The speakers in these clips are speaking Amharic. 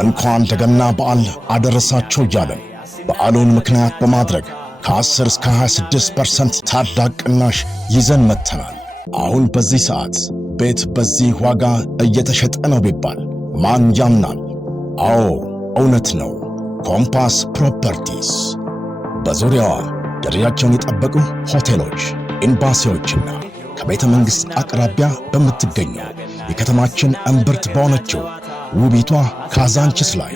እንኳን ለገና በዓል አደረሳችሁ እያለን በዓሉን ምክንያት በማድረግ ከ10 እስከ 26% ታላቅ ቅናሽ ይዘን መጥተናል። አሁን በዚህ ሰዓት ቤት በዚህ ዋጋ እየተሸጠ ነው ቢባል ማን ያምናል? አዎ እውነት ነው። ኮምፓስ ፕሮፐርቲስ በዙሪያዋ ደረጃቸውን የጠበቁ ሆቴሎች፣ ኤምባሲዎችና ከቤተ መንግሥት አቅራቢያ በምትገኘው የከተማችን እምብርት በሆነችው ውቢቷ ካዛንችስ ላይ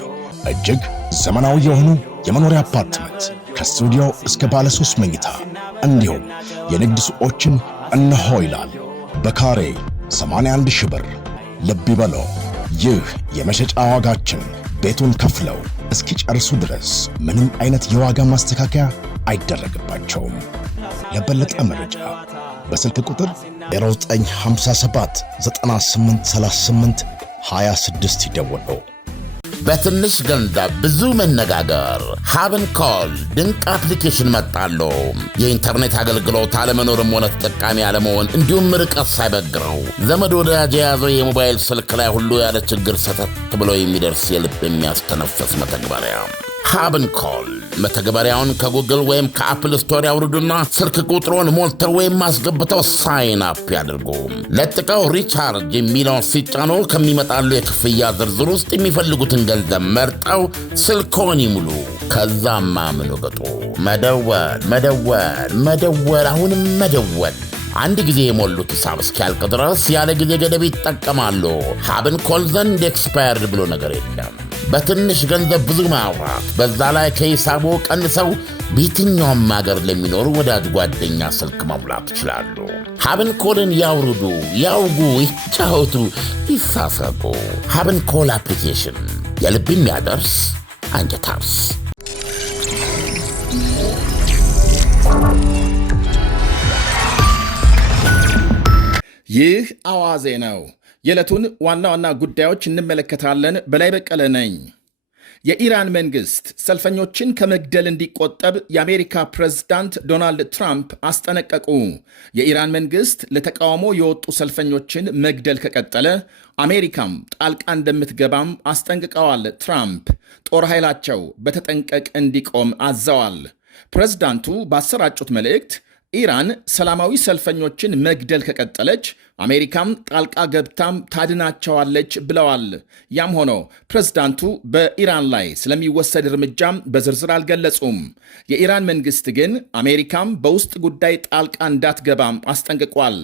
እጅግ ዘመናዊ የሆኑ የመኖሪያ አፓርትመንት ከስቱዲዮ እስከ ባለ 3 መኝታ እንዲሁም የንግድ ሱቆችን እነሆ ይላል። በካሬ 81,000 ብር። ልብ ይበሉ፣ ይህ የመሸጫ ዋጋችን ቤቱን ከፍለው እስኪጨርሱ ድረስ ምንም አይነት የዋጋ ማስተካከያ አይደረግባቸውም። ለበለጠ መረጃ በስልክ ቁጥር 0957 9838 26 ይደውሉ። በትንሽ ገንዘብ ብዙ መነጋገር ሀብን ኮል ድንቅ አፕሊኬሽን መጣሉ። የኢንተርኔት አገልግሎት አለመኖርም ሆነ ተጠቃሚ አለመሆን እንዲሁም ርቀት ሳይበግረው ዘመድ ወዳጅ የያዘው የሞባይል ስልክ ላይ ሁሉ ያለ ችግር ሰተት ብሎ የሚደርስ የልብ የሚያስተነፍስ መተግበሪያ ሀብን ኮል። መተግበሪያውን ከጉግል ወይም ከአፕል ስቶር ያውርዱና ስልክ ቁጥሮን ሞልተው ወይም ማስገብተው ሳይን አፕ ያድርጉ። ለጥቀው ሪቻርጅ የሚለውን ሲጫኑ ከሚመጣሉ የክፍያ ዝርዝር ውስጥ የሚፈልጉትን ገንዘብ መርጠው ስልክዎን ይሙሉ። ከዛማ ምን ወገጡ መደወል፣ አሁንም መደወል። አንድ ጊዜ የሞሉት ሂሳብ እስኪያልቅ ድረስ ያለ ጊዜ ገደብ ይጠቀማሉ። ሀብን ኮል ዘንድ ኤክስፓየርድ ብሎ ነገር የለም። በትንሽ ገንዘብ ብዙ ማውራት፣ በዛ ላይ ከሂሳቡ ቀንሰው በየትኛውም ሀገር ለሚኖሩ ወዳጅ ጓደኛ ስልክ መሙላት ይችላሉ። ሀብን ኮልን ያውርዱ፣ ያውጉ፣ ይጫወቱ፣ ይሳሰቁ። ሀብን ኮል አፕሊኬሽን የልብ የሚያደርስ አንጀት አርስ። ይህ አዋዜ ነው። የዕለቱን ዋና ዋና ጉዳዮች እንመለከታለን። በላይ በቀለ ነኝ። የኢራን መንግሥት ሰልፈኞችን ከመግደል እንዲቆጠብ የአሜሪካ ፕሬዝዳንት ዶናልድ ትራምፕ አስጠነቀቁ። የኢራን መንግሥት ለተቃውሞ የወጡ ሰልፈኞችን መግደል ከቀጠለ አሜሪካም ጣልቃ እንደምትገባም አስጠንቅቀዋል። ትራምፕ ጦር ኃይላቸው በተጠንቀቅ እንዲቆም አዘዋል። ፕሬዝዳንቱ ባሰራጩት መልእክት ኢራን ሰላማዊ ሰልፈኞችን መግደል ከቀጠለች አሜሪካም ጣልቃ ገብታም ታድናቸዋለች ብለዋል። ያም ሆኖ ፕሬዝዳንቱ በኢራን ላይ ስለሚወሰድ እርምጃም በዝርዝር አልገለጹም። የኢራን መንግሥት ግን አሜሪካም በውስጥ ጉዳይ ጣልቃ እንዳትገባም አስጠንቅቋል።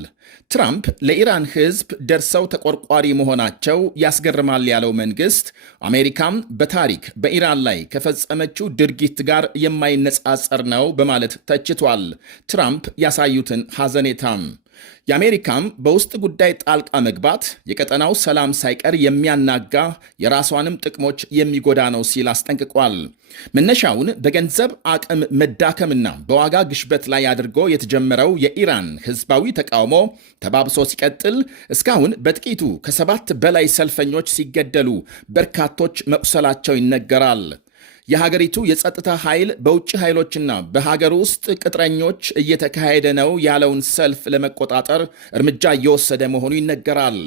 ትራምፕ ለኢራን ሕዝብ ደርሰው ተቆርቋሪ መሆናቸው ያስገርማል ያለው መንግሥት አሜሪካም በታሪክ በኢራን ላይ ከፈጸመችው ድርጊት ጋር የማይነጻጸር ነው በማለት ተችቷል። ትራምፕ ያሳዩትን ሐዘኔታም የአሜሪካም በውስጥ ጉዳይ ጣልቃ መግባት የቀጠናው ሰላም ሳይቀር የሚያናጋ የራሷንም ጥቅሞች የሚጎዳ ነው ሲል አስጠንቅቋል። መነሻውን በገንዘብ አቅም መዳከምና በዋጋ ግሽበት ላይ አድርጎ የተጀመረው የኢራን ሕዝባዊ ተቃውሞ ተባብሶ ሲቀጥል እስካሁን በጥቂቱ ከ7 በላይ ሰልፈኞች ሲገደሉ በርካቶች መቁሰላቸው ይነገራል። የሀገሪቱ የጸጥታ ኃይል በውጭ ኃይሎችና በሀገር ውስጥ ቅጥረኞች እየተካሄደ ነው ያለውን ሰልፍ ለመቆጣጠር እርምጃ እየወሰደ መሆኑ ይነገራል።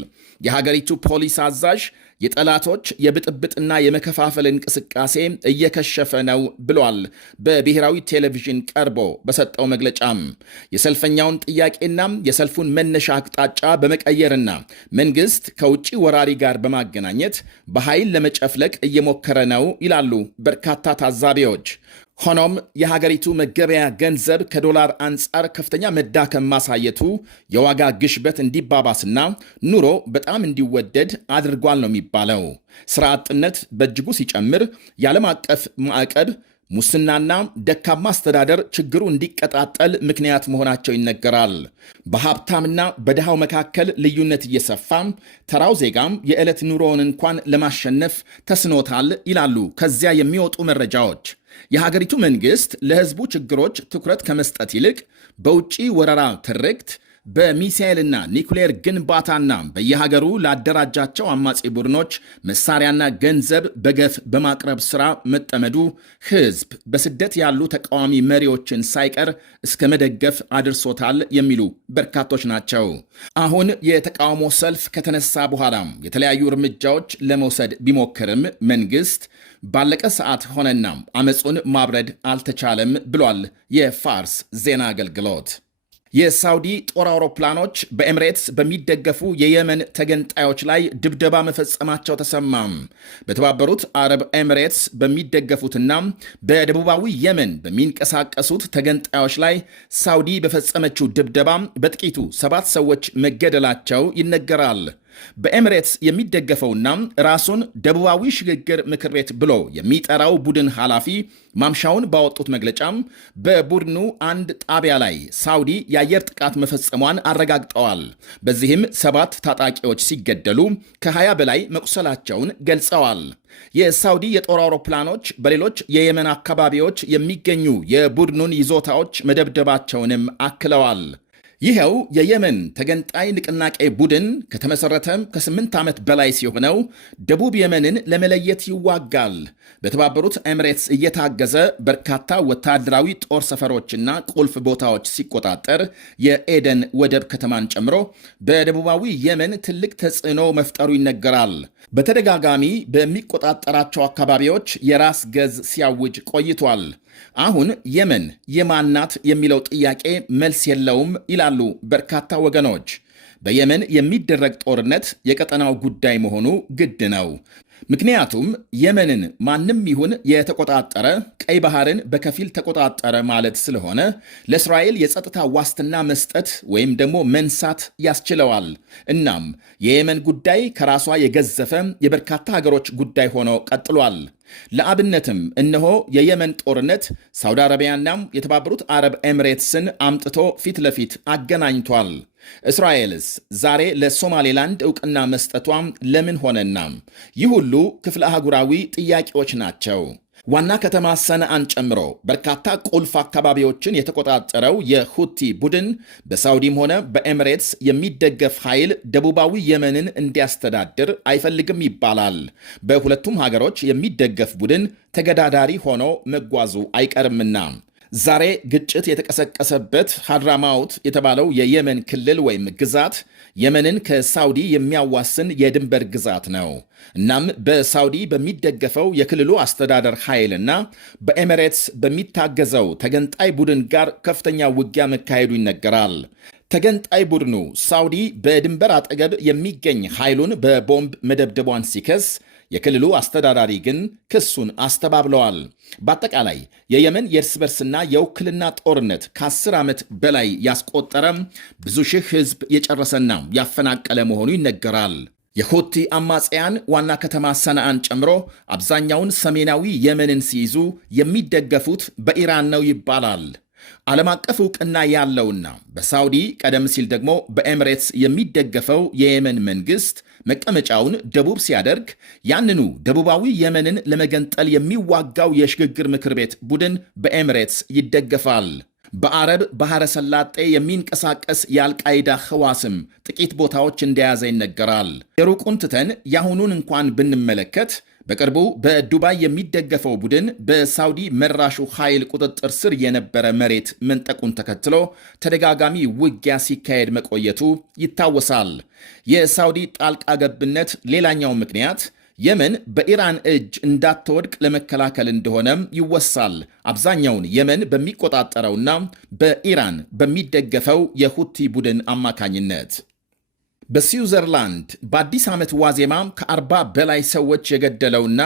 የሀገሪቱ ፖሊስ አዛዥ የጠላቶች የብጥብጥና የመከፋፈል እንቅስቃሴ እየከሸፈ ነው ብሏል። በብሔራዊ ቴሌቪዥን ቀርቦ በሰጠው መግለጫም የሰልፈኛውን ጥያቄና የሰልፉን መነሻ አቅጣጫ በመቀየርና መንግሥት ከውጭ ወራሪ ጋር በማገናኘት በኃይል ለመጨፍለቅ እየሞከረ ነው ይላሉ በርካታ ታዛቢዎች። ሆኖም የሀገሪቱ መገበያ ገንዘብ ከዶላር አንጻር ከፍተኛ መዳከም ማሳየቱ የዋጋ ግሽበት እንዲባባስና ኑሮ በጣም እንዲወደድ አድርጓል ነው የሚባለው። ሥራ አጥነት በእጅጉ ሲጨምር የዓለም አቀፍ ማዕቀብ፣ ሙስናና ደካማ አስተዳደር ችግሩ እንዲቀጣጠል ምክንያት መሆናቸው ይነገራል። በሀብታምና በድሃው መካከል ልዩነት እየሰፋም ተራው ዜጋም የዕለት ኑሮውን እንኳን ለማሸነፍ ተስኖታል ይላሉ ከዚያ የሚወጡ መረጃዎች። የሀገሪቱ መንግሥት ለሕዝቡ ችግሮች ትኩረት ከመስጠት ይልቅ በውጪ ወረራ ትርክት በሚሳኤልና ኒኩሌር ግንባታና በየሀገሩ ላደራጃቸው አማጺ ቡድኖች መሳሪያና ገንዘብ በገፍ በማቅረብ ሥራ መጠመዱ ሕዝብ በስደት ያሉ ተቃዋሚ መሪዎችን ሳይቀር እስከ መደገፍ አድርሶታል የሚሉ በርካቶች ናቸው። አሁን የተቃውሞ ሰልፍ ከተነሳ በኋላም የተለያዩ እርምጃዎች ለመውሰድ ቢሞክርም መንግሥት ባለቀ ሰዓት ሆነና አመፁን ማብረድ አልተቻለም ብሏል የፋርስ ዜና አገልግሎት። የሳውዲ ጦር አውሮፕላኖች በኤምሬትስ በሚደገፉ የየመን ተገንጣዮች ላይ ድብደባ መፈጸማቸው ተሰማም። በተባበሩት አረብ ኤምሬትስ በሚደገፉትና በደቡባዊ የመን በሚንቀሳቀሱት ተገንጣዮች ላይ ሳውዲ በፈጸመችው ድብደባ በጥቂቱ 7 ሰዎች መገደላቸው ይነገራል። በኤምሬትስ የሚደገፈውና ራሱን ደቡባዊ ሽግግር ምክር ቤት ብሎ የሚጠራው ቡድን ኃላፊ ማምሻውን ባወጡት መግለጫም በቡድኑ አንድ ጣቢያ ላይ ሳውዲ የአየር ጥቃት መፈጸሟን አረጋግጠዋል። በዚህም 7 ታጣቂዎች ሲገደሉ ከ20 በላይ መቁሰላቸውን ገልጸዋል። የሳውዲ የጦር አውሮፕላኖች በሌሎች የየመን አካባቢዎች የሚገኙ የቡድኑን ይዞታዎች መደብደባቸውንም አክለዋል። ይኸው የየመን ተገንጣይ ንቅናቄ ቡድን ከተመሠረተም ከ8 ዓመት በላይ ሲሆነው ደቡብ የመንን ለመለየት ይዋጋል። በተባበሩት ኤምሬትስ እየታገዘ በርካታ ወታደራዊ ጦር ሰፈሮችና ቁልፍ ቦታዎች ሲቆጣጠር የኤደን ወደብ ከተማን ጨምሮ በደቡባዊ የመን ትልቅ ተጽዕኖ መፍጠሩ ይነገራል። በተደጋጋሚ በሚቆጣጠራቸው አካባቢዎች የራስ ገዝ ሲያውጅ ቆይቷል። አሁን የመን የማናት የሚለው ጥያቄ መልስ የለውም ይላሉ በርካታ ወገኖች። በየመን የሚደረግ ጦርነት የቀጠናው ጉዳይ መሆኑ ግድ ነው። ምክንያቱም የመንን ማንም ይሁን የተቆጣጠረ ቀይ ባህርን በከፊል ተቆጣጠረ ማለት ስለሆነ ለእስራኤል የጸጥታ ዋስትና መስጠት ወይም ደግሞ መንሳት ያስችለዋል። እናም የየመን ጉዳይ ከራሷ የገዘፈ የበርካታ ሀገሮች ጉዳይ ሆኖ ቀጥሏል። ለአብነትም እነሆ የየመን ጦርነት ሳውዲ አረቢያና የተባበሩት አረብ ኤምሬትስን አምጥቶ ፊት ለፊት አገናኝቷል። እስራኤልስ ዛሬ ለሶማሌላንድ ዕውቅና መስጠቷም ለምን ሆነና? ይህ ሁሉ ክፍለ አህጉራዊ ጥያቄዎች ናቸው። ዋና ከተማ ሰነአን ጨምሮ በርካታ ቁልፍ አካባቢዎችን የተቆጣጠረው የሁቲ ቡድን በሳውዲም ሆነ በኤምሬትስ የሚደገፍ ኃይል ደቡባዊ የመንን እንዲያስተዳድር አይፈልግም ይባላል። በሁለቱም ሀገሮች የሚደገፍ ቡድን ተገዳዳሪ ሆኖ መጓዙ አይቀርምና ዛሬ ግጭት የተቀሰቀሰበት ሀድራማውት የተባለው የየመን ክልል ወይም ግዛት የመንን ከሳውዲ የሚያዋስን የድንበር ግዛት ነው። እናም በሳውዲ በሚደገፈው የክልሉ አስተዳደር ኃይልና በኤሚሬትስ በሚታገዘው ተገንጣይ ቡድን ጋር ከፍተኛ ውጊያ መካሄዱ ይነገራል። ተገንጣይ ቡድኑ ሳውዲ በድንበር አጠገብ የሚገኝ ኃይሉን በቦምብ መደብደቧን ሲከስ የክልሉ አስተዳዳሪ ግን ክሱን አስተባብለዋል። በአጠቃላይ የየመን የእርስ በርስና የውክልና ጦርነት ከ10 ዓመት በላይ ያስቆጠረ ብዙ ሺህ ሕዝብ የጨረሰና ያፈናቀለ መሆኑ ይነገራል። የሁቲ አማጽያን ዋና ከተማ ሰነአን ጨምሮ አብዛኛውን ሰሜናዊ የመንን ሲይዙ የሚደገፉት በኢራን ነው ይባላል። ዓለም አቀፍ ዕውቅና ያለውና በሳውዲ ቀደም ሲል ደግሞ በኤሚሬትስ የሚደገፈው የየመን መንግሥት መቀመጫውን ደቡብ ሲያደርግ ያንኑ ደቡባዊ የመንን ለመገንጠል የሚዋጋው የሽግግር ምክር ቤት ቡድን በኤሚሬትስ ይደገፋል። በአረብ ባሕረ ሰላጤ የሚንቀሳቀስ የአልቃይዳ ህዋስም ጥቂት ቦታዎች እንደያዘ ይነገራል። የሩቁን ትተን የአሁኑን እንኳን ብንመለከት በቅርቡ በዱባይ የሚደገፈው ቡድን በሳውዲ መራሹ ኃይል ቁጥጥር ስር የነበረ መሬት መንጠቁን ተከትሎ ተደጋጋሚ ውጊያ ሲካሄድ መቆየቱ ይታወሳል። የሳውዲ ጣልቃ ገብነት ሌላኛው ምክንያት የመን በኢራን እጅ እንዳትወድቅ ለመከላከል እንደሆነም ይወሳል። አብዛኛውን የመን በሚቆጣጠረውና በኢራን በሚደገፈው የሁቲ ቡድን አማካኝነት በስዊዘርላንድ በአዲስ ዓመት ዋዜማ ከ40 በላይ ሰዎች የገደለውና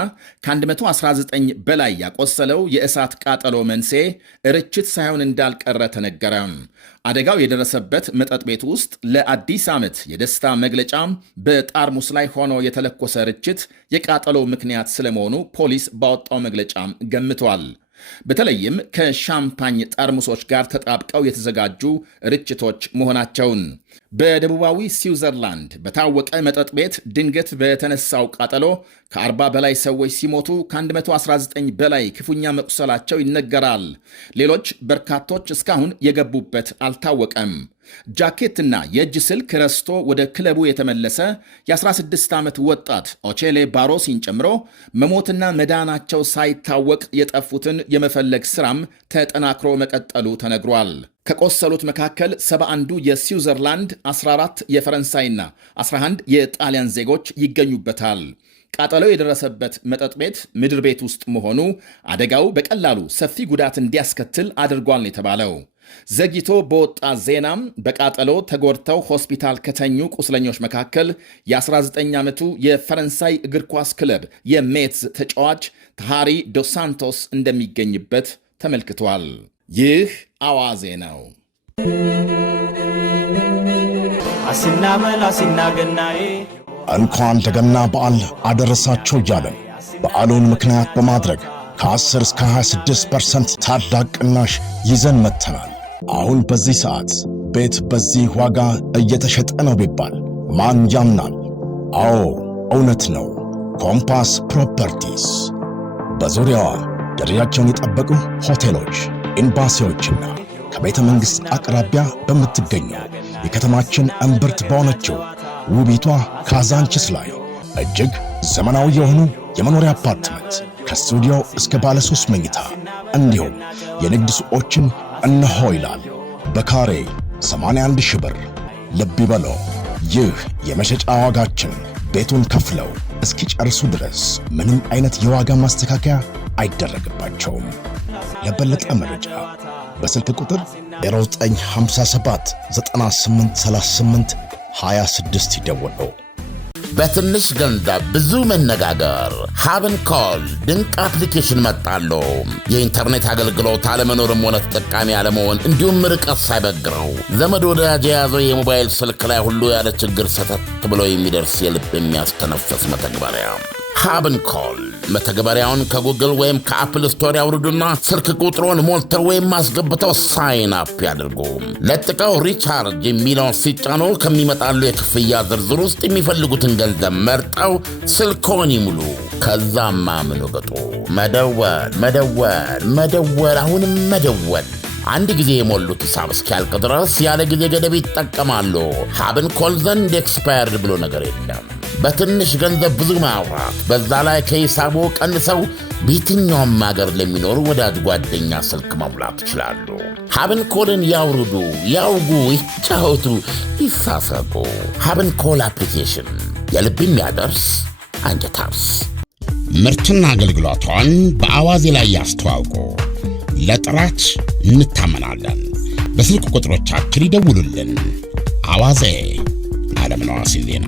ከ119 በላይ ያቆሰለው የእሳት ቃጠሎ መንስኤ ርችት ሳይሆን እንዳልቀረ ተነገረ። አደጋው የደረሰበት መጠጥ ቤት ውስጥ ለአዲስ ዓመት የደስታ መግለጫ በጠርሙስ ላይ ሆኖ የተለኮሰ ርችት የቃጠሎ ምክንያት ስለመሆኑ ፖሊስ ባወጣው መግለጫ ገምቷል። በተለይም ከሻምፓኝ ጠርሙሶች ጋር ተጣብቀው የተዘጋጁ ርችቶች መሆናቸውን። በደቡባዊ ስዊዘርላንድ በታወቀ መጠጥ ቤት ድንገት በተነሳው ቃጠሎ ከ40 በላይ ሰዎች ሲሞቱ ከ119 በላይ ክፉኛ መቁሰላቸው ይነገራል። ሌሎች በርካቶች እስካሁን የገቡበት አልታወቀም። ጃኬትና የእጅ ስልክ ረስቶ ወደ ክለቡ የተመለሰ የ16 ዓመት ወጣት ኦቼሌ ባሮሲን ጨምሮ መሞትና መዳናቸው ሳይታወቅ የጠፉትን የመፈለግ ሥራም ተጠናክሮ መቀጠሉ ተነግሯል። ከቆሰሉት መካከል 71ዱ የስዊዘርላንድ፣ 14 የፈረንሳይና 11 የጣሊያን ዜጎች ይገኙበታል። ቃጠለው የደረሰበት መጠጥ ቤት ምድር ቤት ውስጥ መሆኑ አደጋው በቀላሉ ሰፊ ጉዳት እንዲያስከትል አድርጓል የተባለው። ዘግይቶ በወጣ ዜናም በቃጠሎ ተጎድተው ሆስፒታል ከተኙ ቁስለኞች መካከል የ19 ዓመቱ የፈረንሳይ እግር ኳስ ክለብ የሜትዝ ተጫዋች ታሃሪ ዶስ ሳንቶስ እንደሚገኝበት ተመልክቷል። ይህ አዋዜ ነው። እንኳን ለገና በዓል አደረሳቸው እያለን በዓሉን ምክንያት በማድረግ ከ10 እስከ 26% ታላቅ ቅናሽ ይዘን መጥተናል። አሁን በዚህ ሰዓት ቤት በዚህ ዋጋ እየተሸጠ ነው ቢባል ማን ያምናል? አዎ እውነት ነው። ኮምፓስ ፕሮፐርቲስ በዙሪያዋ ደረጃቸውን የጠበቁ ሆቴሎች፣ ኤምባሲዎችና ከቤተ መንግሥት አቅራቢያ በምትገኘው የከተማችን እምብርት በሆነችው ውቢቷ ካዛንችስ ላይ እጅግ ዘመናዊ የሆኑ የመኖሪያ አፓርትመንት ከስቱዲዮ እስከ ባለ 3 መኝታ እንዲሁም የንግድ ሱቆችን እነሆ ይላል። በካሬ 81 ሺህ ብር። ልብ ይበሎ፣ ይህ የመሸጫ ዋጋችን ቤቱን ከፍለው እስኪጨርሱ ድረስ ምንም አይነት የዋጋ ማስተካከያ አይደረግባቸውም። ለበለጠ መረጃ በስልክ ቁጥር 0957 9838 26 ይደውሉ። በትንሽ ገንዘብ ብዙ መነጋገር ሀብን ኮል ድንቅ አፕሊኬሽን መጣሉ። የኢንተርኔት አገልግሎት አለመኖርም ሆነ ተጠቃሚ አለመሆን እንዲሁም ርቀት ሳይበግረው ዘመድ ወዳጅ የያዘው የሞባይል ስልክ ላይ ሁሉ ያለ ችግር ሰተት ብሎ የሚደርስ የልብ የሚያስተነፍስ መተግበሪያ ሀብን ኮል። መተግበሪያውን ከጉግል ወይም ከአፕል ስቶር ያውርዱና ስልክ ቁጥሮን ሞልተው ወይም አስገብተው ሳይን አፕ ያድርጉ። ለጥቀው ሪቻርጅ የሚለውን ሲጫኑ ከሚመጣሉ የክፍያ ዝርዝር ውስጥ የሚፈልጉትን ገንዘብ መርጠው ስልክዎን ይሙሉ። ከዛማ ምን ወገጡ? መደወል፣ አሁንም መደወል። አንድ ጊዜ የሞሉት ሂሳብ እስኪያልቅ ድረስ ያለ ጊዜ ገደብ ይጠቀማሉ። ሀብን ኮል ዘንድ ኤክስፓየርድ ብሎ ነገር የለም። በትንሽ ገንዘብ ብዙ ማውራት፣ በዛ ላይ ከሂሳቦ ቀንሰው በየትኛውም ሀገር ለሚኖሩ ወዳጅ ጓደኛ ስልክ መሙላት ይችላሉ። ሀብን ኮልን ያውርዱ፣ ያውጉ፣ ይጫወቱ፣ ይሳሰቁ። ሀብን ኮል አፕሊኬሽን የልብ የሚያደርስ አንጀት አርስ። ምርትና አገልግሎቷን በአዋዜ ላይ ያስተዋውቁ። ለጥራች እንታመናለን። በስልክ ቁጥሮቻችን ይደውሉልን። አዋዜ ዓለምነህ ዋሴ ዜና